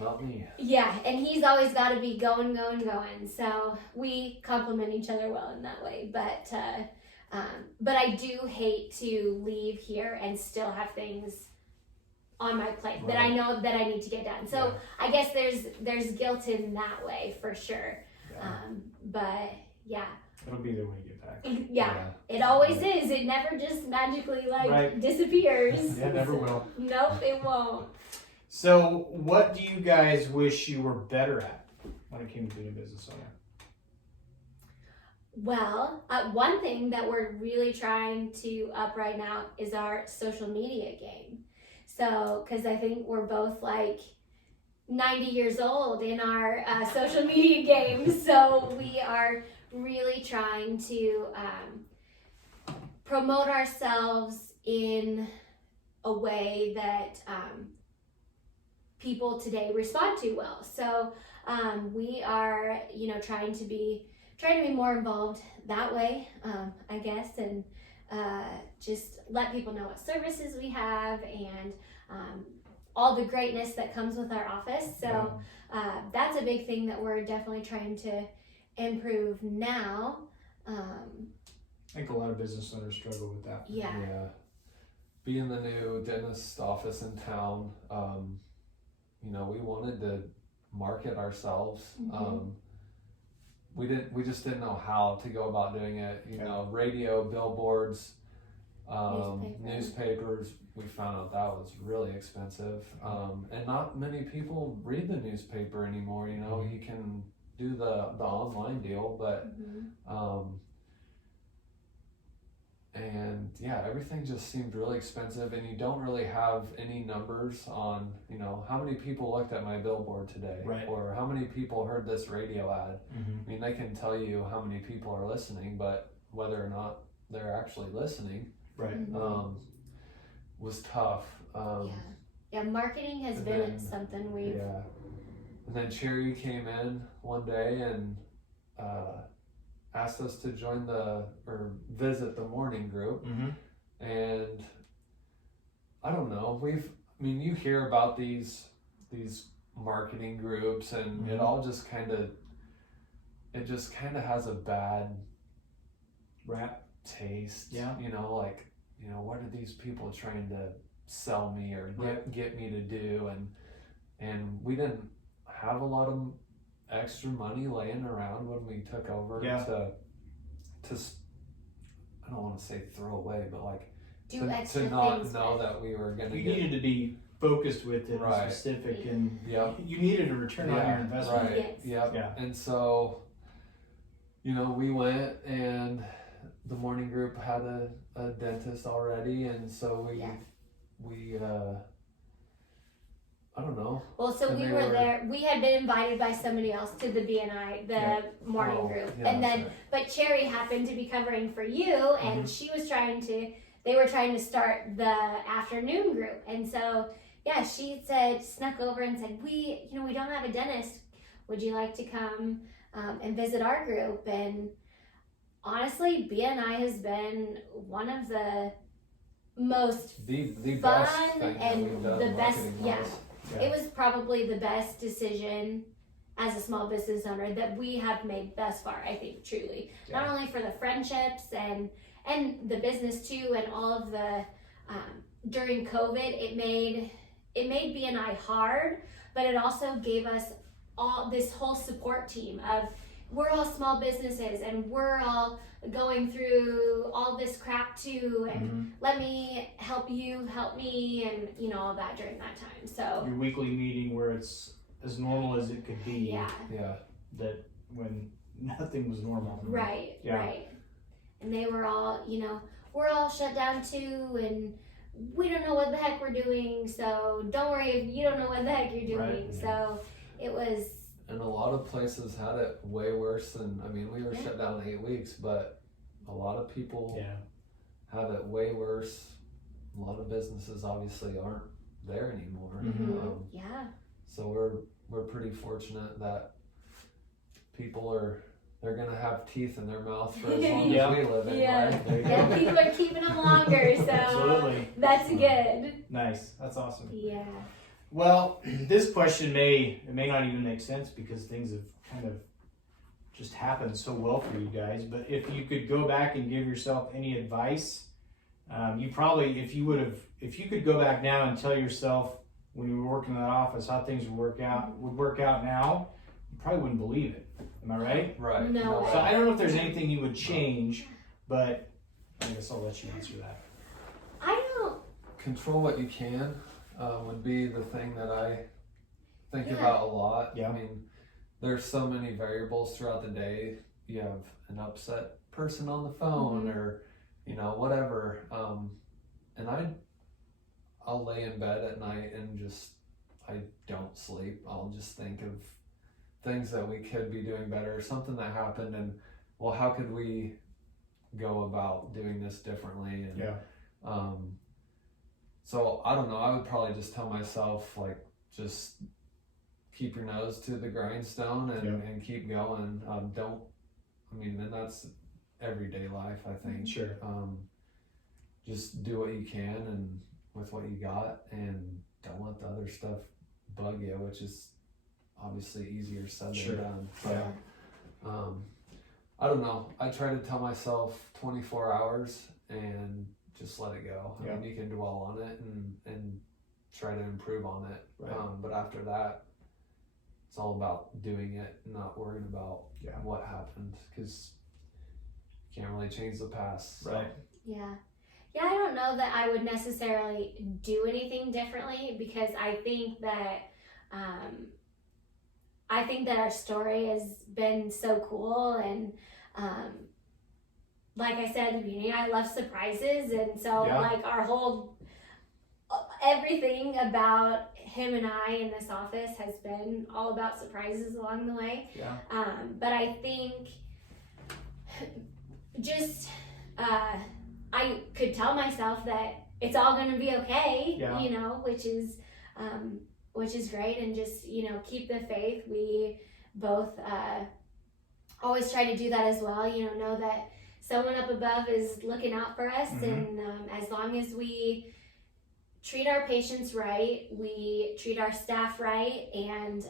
Not me. yeah, and he's always got to be going. So we complement each other well in that way. But I do hate to leave here and still have things on my plate that I know that I need to get done. So I guess there's guilt in that way for sure. Yeah. But yeah. It'll be there when you get back. Yeah, it always is. It never just magically disappears. Yeah, it never will. Nope, it won't. So, what do you guys wish you were better at when it came to being a business owner? Well, one thing that we're really trying to up right now is our social media game. So, because I think we're both 90 years old in our social media game. So we are really trying to promote ourselves in a way that people today respond to well. So we are, trying to be more involved that way, I guess, and just let people know what services we have and all the greatness that comes with our office. So that's a big thing that we're definitely trying to improve now. I think a lot of business owners struggle with that. Yeah. Being the new dentist office in town, we wanted to market ourselves. Mm-hmm. We just didn't know how to go about doing it. Radio, billboards, newspapers. We found out that was really expensive, and not many people read the newspaper anymore. You can do the online deal, but everything just seemed really expensive, and you don't really have any numbers on how many people looked at my billboard today, right, or how many people heard this radio ad. Mm-hmm. I mean, they can tell you how many people are listening, but whether or not they're actually listening, right, was tough. Marketing has been something we've. Yeah, and then Cherry came in one day and asked us to join visit the morning group, and I don't know. You hear about these marketing groups, and it all just kind of has a bad rap taste. Yeah. What are these people trying to sell me or get me to do? And we didn't have a lot of extra money laying around when we took over to I don't want to say throw away, but do to not know that we were going to You needed to be focused with it, Right. specific, and Yep. you needed a return on your investment. Right. Yes. Yep. Yeah. And so you know, we went and the morning group had a dentist already, and so we I don't know. Well, so we were there. We had been invited by somebody else to the BNI, the morning group, and then but Cherry happened to be covering for you, and she was they were trying to start the afternoon group, and so she snuck over and said, we don't have a dentist. Would you like to come and visit our group? And honestly, BNI has been one of the most the fun best thing and the best. Yeah. It was probably the best decision as a small business owner that we have made thus far, I think, truly. Yeah. Not only for the friendships and the business too, and all of the, during COVID, it made BNI hard, but it also gave us all this whole support team of, we're all small businesses and we're all going through all this crap too, and let me help you help me, and all that during that time. So your weekly meeting where it's as normal as it could be. Yeah. That when nothing was normal. Right. And they were all, we're all shut down too, and we don't know what the heck we're doing, so don't worry if you don't know what the heck you're doing. Right. So it was. And a lot of places had it way worse than, we were shut down 8 weeks, but a lot of people have it way worse. A lot of businesses obviously aren't there anymore. So we're pretty fortunate that they're gonna have teeth in their mouth for as long as we live in. And people are keeping them longer, so absolutely. That's good. Nice, that's awesome. Yeah. Well, this question may not even make sense because things have kind of just happened so well for you guys. But if you could go back and give yourself any advice, you probably, if you could go back now and tell yourself when you were working in that office how things would work out now, you probably wouldn't believe it. Am I right? Right. No. So I don't know if there's anything you would change, but I guess I'll let you answer that. I don't. Control what you can. Would be the thing that I think about a lot. Yeah. There's so many variables throughout the day. You have an upset person on the phone or, whatever. And I'll lay in bed at night and I don't sleep. I'll just think of things that we could be doing better, something that happened, and how could we go about doing this differently? And so I don't know, I would probably just tell myself, just keep your nose to the grindstone and keep going. And that's everyday life, I think. Sure. Just do what you can and with what you got, and don't let the other stuff bug you, which is obviously easier said than done. But, I don't know. I try to tell myself 24 hours and just let it go. You can dwell on it and try to improve on it. Right. But after that, it's all about doing it, not worrying about what happened, because you can't really change the past. So. Right. Yeah. Yeah, I don't know that I would necessarily do anything differently, because I think that our story has been so cool, and like I said at the beginning, I love surprises, and so our whole everything about him and I in this office has been all about surprises along the way. Yeah. But I think just I could tell myself that it's all going to be okay, which is great, and just keep the faith. We both always try to do that as well. Know that someone up above is looking out for us, and as long as we treat our patients right, we treat our staff right, and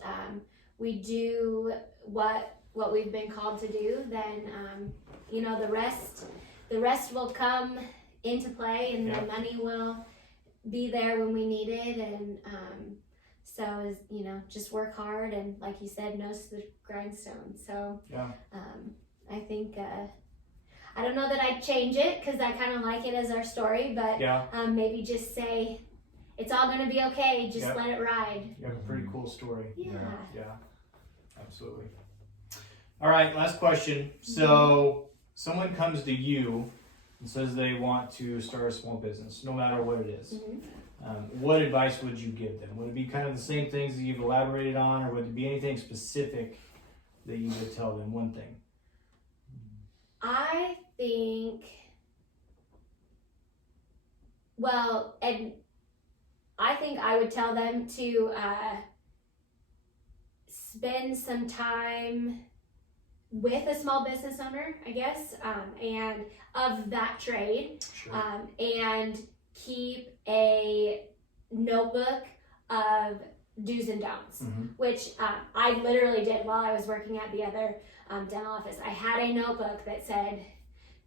we do what we've been called to do, then the rest will come into play, and the money will be there when we need it, and so just work hard, and like you said, nose to the grindstone. So I think I don't know that I'd change it, because I kind of like it as our story, but maybe just say it's all going to be okay, just let it ride. You have a pretty cool story. Yeah. Absolutely. All right, last question. So someone comes to you and says they want to start a small business, no matter what it is. What advice would you give them? Would it be kind of the same things that you've elaborated on, or would it be anything specific that you would tell them? One thing. I think, I would tell them to spend some time with a small business owner, I guess, and of that trade, Sure. and keep a notebook of do's and don'ts, which I literally did while I was working at the other dental office. I had a notebook that said,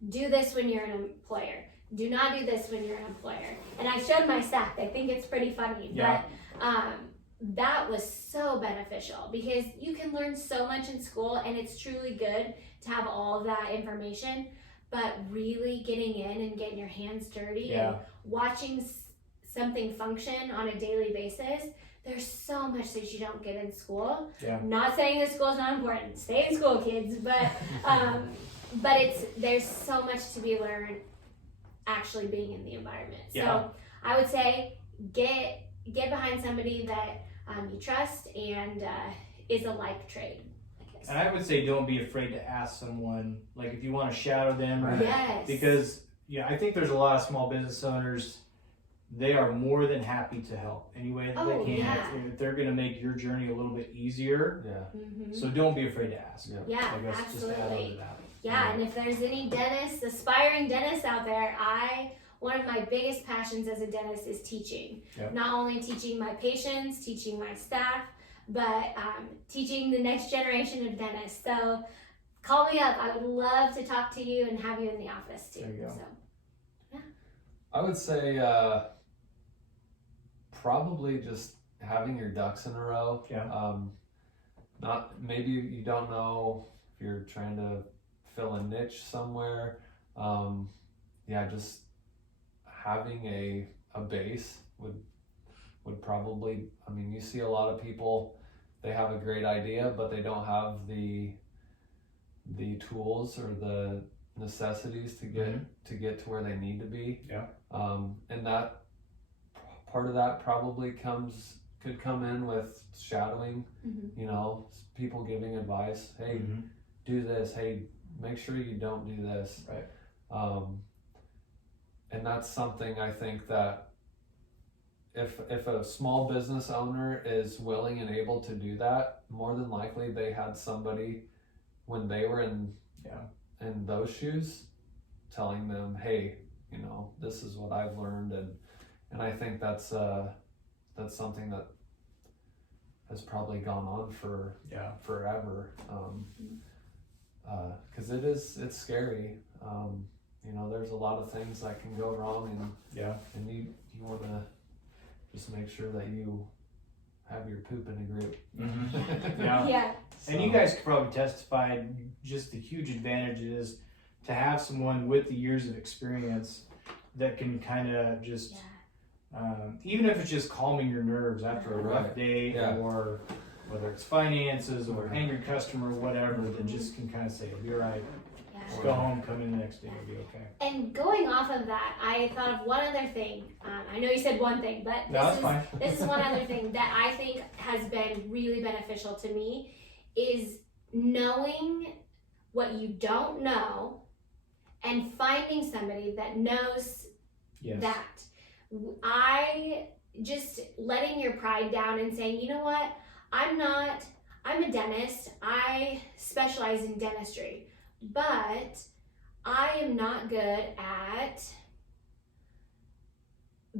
do this when you're an employer. Do not do this when you're an employer. And I showed my staff. They think it's pretty funny, Yeah. but that was so beneficial because you can learn so much in school, and it's truly good to have all of that information, but really getting in and getting your hands dirty and watching something function on a daily basis. There's so much that you don't get in school. Not saying that school is not important. Stay in school, kids, but there's so much to be learned actually being in the environment. So I would say get behind somebody that you trust and is a like trade, I guess. And I would say don't be afraid to ask someone, like if you want to shadow them, or because I think there's a lot of small business owners. They are more than happy to help any way that they can. If they're going to make your journey a little bit easier. So don't be afraid to ask. I guess absolutely. Just add on to that. And if there's any dentists, aspiring dentists out there, one of my biggest passions as a dentist is teaching. Not only teaching my patients, teaching my staff, but teaching the next generation of dentists. So call me up. I would love to talk to you and have you in the office too. There you go. So, I would say probably just having your ducks in a row. Maybe you don't know if you're trying to fill a niche somewhere. Just having a base would probably, you see a lot of people, they have a great idea, but they don't have the tools or the necessities to get to where they need to be. And that part of that probably could come in with shadowing, people giving advice. Hey, do this. Hey, make sure you don't do this. And that's something I think that if a small business owner is willing and able to do that, more than likely they had somebody when they were in those shoes telling them, hey, this is what I've learned, and I think that's something that has probably gone on for forever, because it's scary. There's a lot of things that can go wrong, and you want to just make sure that you have your poop in a group. So. And you guys could probably testify just the huge advantage it is to have someone with the years of experience that can kind of just, even if it's just calming your nerves after a rough day, or whether it's finances or angry customer or whatever, that just can kind of say, it'll be all right. Just go home, come in the next day, it'll be okay. And going off of that, I thought of one other thing. I know you said one thing, but this is one other thing that I think has been really beneficial to me is knowing what you don't know and finding somebody that knows that. I just letting your pride down and saying, you know what, I'm a dentist. I specialize in dentistry. But I am not good at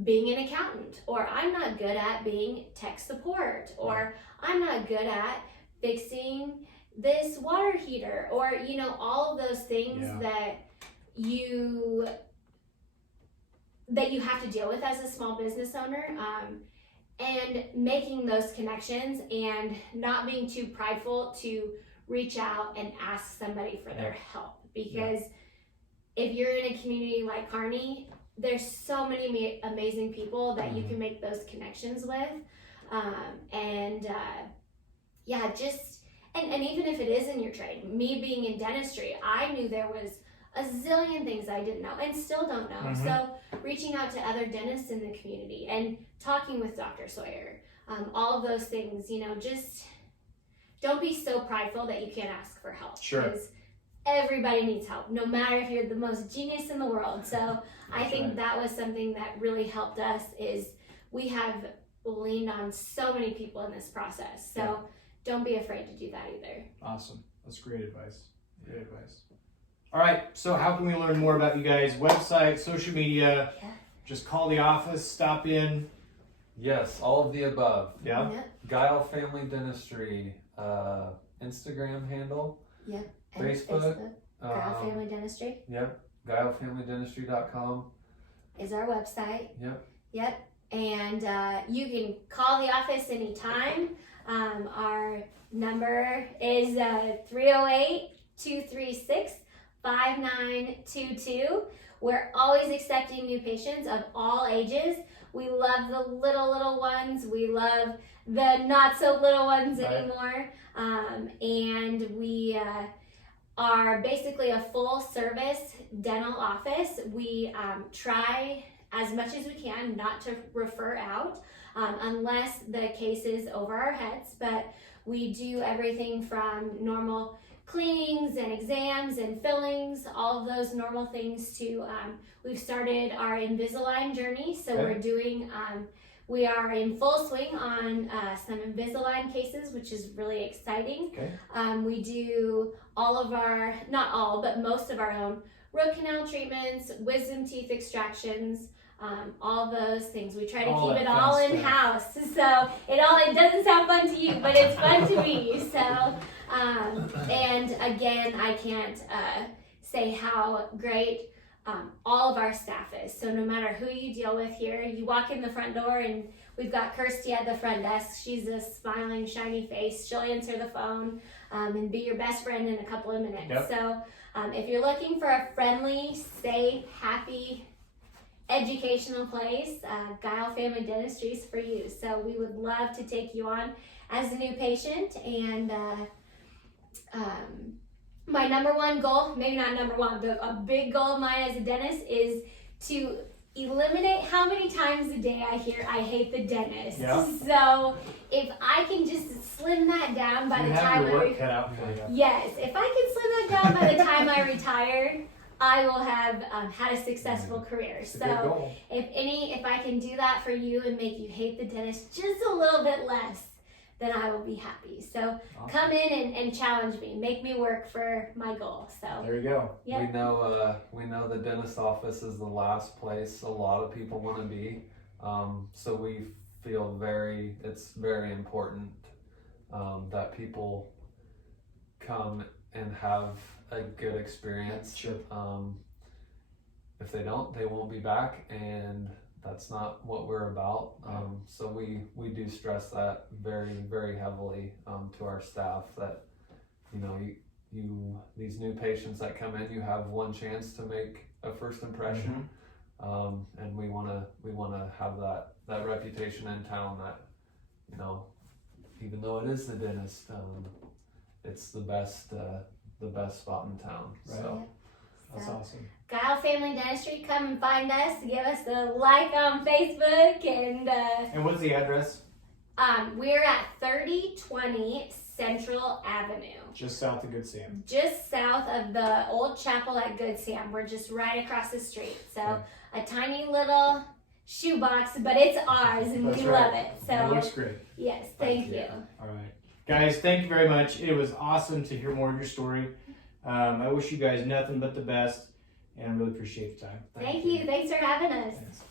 being an accountant, or I'm not good at being tech support, or I'm not good at fixing this water heater, or all of those things that you have to deal with as a small business owner, and making those connections and not being too prideful to reach out and ask somebody for their help, because if you're in a community like Kearney, there's so many amazing people that you can make those connections with, and even if it is in your trade, me being in dentistry, I knew there was a zillion things I didn't know and still don't know. So reaching out to other dentists in the community and talking with Dr. Sawyer, all of those things, you know, just don't be so prideful that you can't ask for help. Sure. Because everybody needs help, no matter if you're the most genius in the world. So I think that was something that really helped us, is we have leaned on so many people in this process. So don't be afraid to do that either. Awesome. That's great advice. Great advice. All right. So how can we learn more about you guys? Website, social media, just call the office, stop in. Yes, all of the above. Yeah. Gile Family Dentistry, Instagram handle. Yeah. Facebook. Gile Family Dentistry. Yep. GileFamilyDentistry.com is our website. Yep. And you can call the office anytime. Our number is 308-236-5922. We're always accepting new patients of all ages. We love the little ones. We love the not so little ones anymore. And we are basically a full service dental office. We try as much as we can not to refer out unless the case is over our heads, but we do everything from normal cleanings and exams and fillings, all of those normal things, to we've started our Invisalign journey. So we're doing we are in full swing on some Invisalign cases, which is really exciting. We do all of our, not all, but most of our own root canal treatments, wisdom teeth extractions, all those things. We try to keep it all in-house. So it doesn't sound fun to you, but it's fun to me. So, and again, I can't say how great all of our staff is. So no matter who you deal with here, you walk in the front door and we've got Kirsty at the front desk. She's a smiling, shiny face. She'll answer the phone and be your best friend in a couple of minutes. So if you're looking for a friendly, safe, happy, educational place, Gile Family Dentistry is for you. So we would love to take you on as a new patient. And my number one goal, maybe not number one, but a big goal of mine as a dentist is to eliminate how many times a day I hear I hate the dentist. So if I can just slim that down by the time yes, if I can slim that down by the time I retire, I will have had a successful career. So if I can do that for you and make you hate the dentist just a little bit less, then I will be happy. So come in and challenge me, make me work for my goal. So there you go. We know the dentist office is the last place a lot of people want to be. So we feel it's very important that people come and have a good experience. If they don't, they won't be back, and that's not what we're about. So we do stress that very, very heavily to our staff, that you these new patients that come in, you have one chance to make a first impression, and we want to have that reputation in town that even though it is the dentist, it's the best spot in town. So that's awesome. Gile Family Dentistry, come and find us. Give us a like on Facebook. And what's the address? We're at 3020 Central Avenue. Just south of Good Sam. Just south of the old chapel at Good Sam. We're just right across the street. So a tiny little shoebox, but it's ours, and we love it. So it looks great. Yes, thank you. All right. Guys, thank you very much. It was awesome to hear more of your story. I wish you guys nothing but the best, and I really appreciate your time. Thank you. Thanks for having us. Thanks.